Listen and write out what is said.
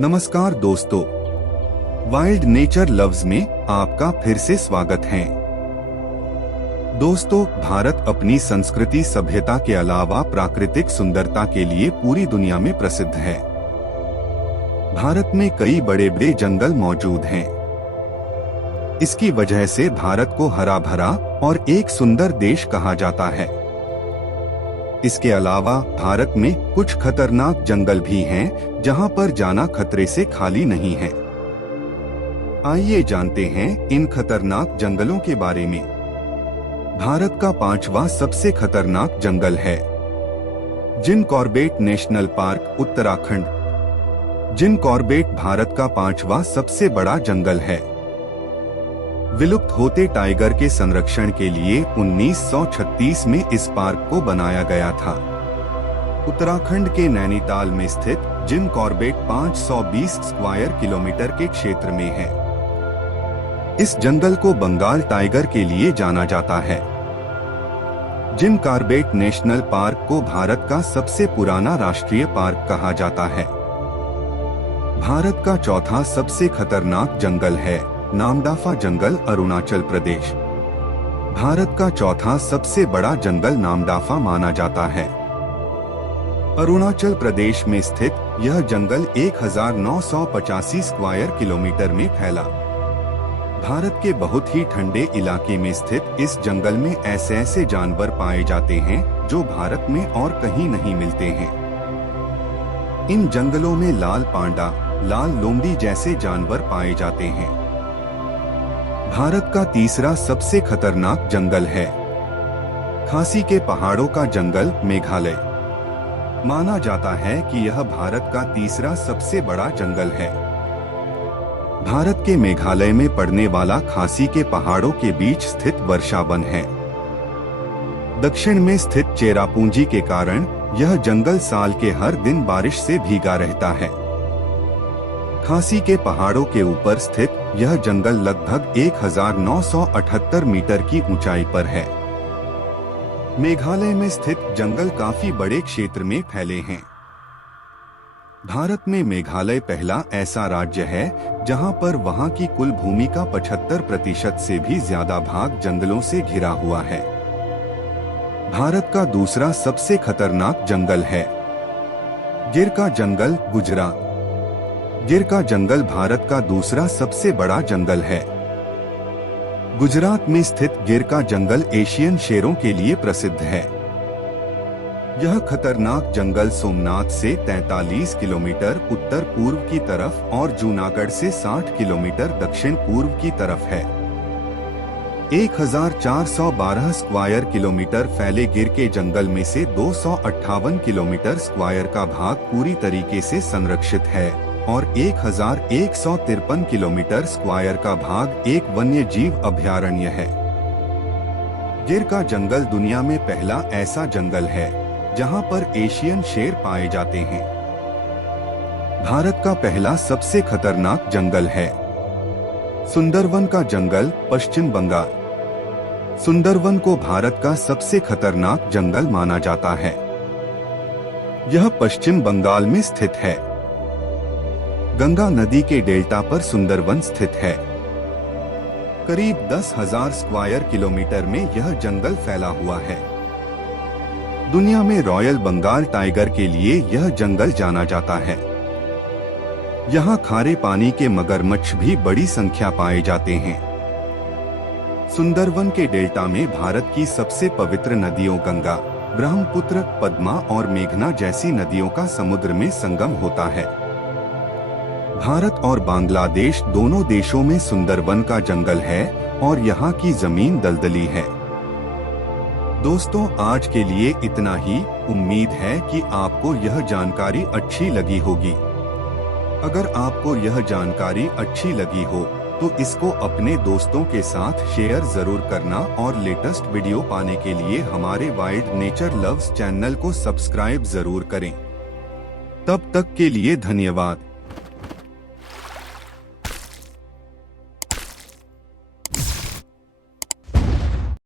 नमस्कार दोस्तों, wild nature loves में आपका फिर से स्वागत है। दोस्तों, भारत अपनी संस्कृति सभ्यता के अलावा प्राकृतिक सुंदरता के लिए पूरी दुनिया में प्रसिद्ध है। भारत में कई बड़े बड़े जंगल मौजूद हैं। इसकी वजह से भारत को हरा भरा और एक सुंदर देश कहा जाता है। इसके अलावा भारत में कुछ खतरनाक जंगल भी हैं, जहां पर जाना खतरे से खाली नहीं है। आइए जानते हैं इन खतरनाक जंगलों के बारे में। भारत का 5वां सबसे खतरनाक जंगल है Jim Corbett national park, Uttarakhand. Jim Corbett Bharat का 5वां सबसे बड़ा जंगल है। विलुप्त होते टाइगर के संरक्षण के लिए 1936 में इस पार्क को बनाया गया था। उत्तराखंड के नैनीताल में स्थित जिम कॉर्बेट 520 स्क्वायर किलोमीटर के क्षेत्र में है। इस जंगल को बंगाल टाइगर के लिए जाना जाता है। जिम कॉर्बेट नेशनल पार्क को भारत का सबसे पुराना राष्ट्रीय पार्क कहा जाता है। भारत का चौथा सबसे खतरनाक जंगल है नामदाफा जंगल, अरुणाचल प्रदेश। भारत का चौथा सबसे बड़ा जंगल नामदाफा माना जाता है। अरुणाचल प्रदेश में स्थित यह जंगल 1985 स्क्वायर किलोमीटर में फैला। भारत के बहुत ही ठंडे इलाके में स्थित इस जंगल में ऐसे जानवर पाए जाते हैं जो भारत में और कहीं नहीं मिलते हैं। इन जंगलों में लाल पांडा, लाल लोमड़ी जैसे जानवर पाए जाते हैं। भारत का तीसरा सबसे खतरनाक जंगल है खासी के पहाड़ों का जंगल, मेघालय। माना जाता है कि यह भारत का तीसरा सबसे बड़ा जंगल है। भारत के मेघालय में पड़ने वाला खासी के पहाड़ों के बीच स्थित वर्षा वन है। दक्षिण में स्थित चेरापूंजी के कारण यह जंगल साल के हर दिन बारिश से भीगा रहता है। खासी के पहाड़ों के ऊपर स्थित यह जंगल लगभग 1978 मीटर की ऊंचाई पर है। मेघालय में स्थित जंगल काफी बड़े क्षेत्र में फैले हैं। भारत में मेघालय पहला ऐसा राज्य है जहां पर वहां की कुल भूमि का 75% से भी ज्यादा भाग जंगलों से घिरा हुआ है। भारत का दूसरा सबसे खतरनाक जंगल है गिर का जंगल, गुजरात। गिर का जंगल भारत का दूसरा सबसे बड़ा जंगल है। गुजरात में स्थित गिर का जंगल एशियन शेरों के लिए प्रसिद्ध है। यह खतरनाक जंगल सोमनाथ से 43 किलोमीटर उत्तर पूर्व की तरफ और जूनागढ़ से 60 किलोमीटर दक्षिण पूर्व की तरफ है। 1412 स्क्वायर किलोमीटर फैले गिर के जंगल में से 258 किलोमीटर स्क्वायर का भाग पूरी तरीके से संरक्षित है और 1153 किलोमीटर स्क्वायर का भाग एक वन्य जीव अभयारण्य है। गिर का जंगल दुनिया में पहला ऐसा जंगल है जहां पर एशियन शेर पाए जाते हैं। भारत का पहला सबसे खतरनाक जंगल है सुंदरवन का जंगल, पश्चिम बंगाल। सुंदरवन को भारत का सबसे खतरनाक जंगल माना जाता है। यह पश्चिम बंगाल में स्थित है। गंगा नदी के डेल्टा पर सुंदरवन स्थित है। करीब 10,000 स्क्वायर किलोमीटर में यह जंगल फैला हुआ है। दुनिया में रॉयल बंगाल टाइगर के लिए यह जंगल जाना जाता है। यहाँ खारे पानी के मगरमच्छ भी बड़ी संख्या पाए जाते हैं। सुंदरवन के डेल्टा में भारत की सबसे पवित्र नदियों गंगा, ब्रह्मपुत्र, पद्मा और मेघना जैसी नदियों का समुद्र में संगम होता है। भारत और बांग्लादेश दोनों देशों में सुंदरवन का जंगल है और यहाँ की जमीन दलदली है। दोस्तों, आज के लिए इतना ही। उम्मीद है कि आपको यह जानकारी अच्छी लगी होगी। अगर आपको यह जानकारी अच्छी लगी हो तो इसको अपने दोस्तों के साथ शेयर जरूर करना और लेटेस्ट वीडियो पाने के लिए हमारे वाइल्ड नेचर लव्स चैनल को सब्सक्राइब जरूर करें। तब तक के लिए धन्यवाद।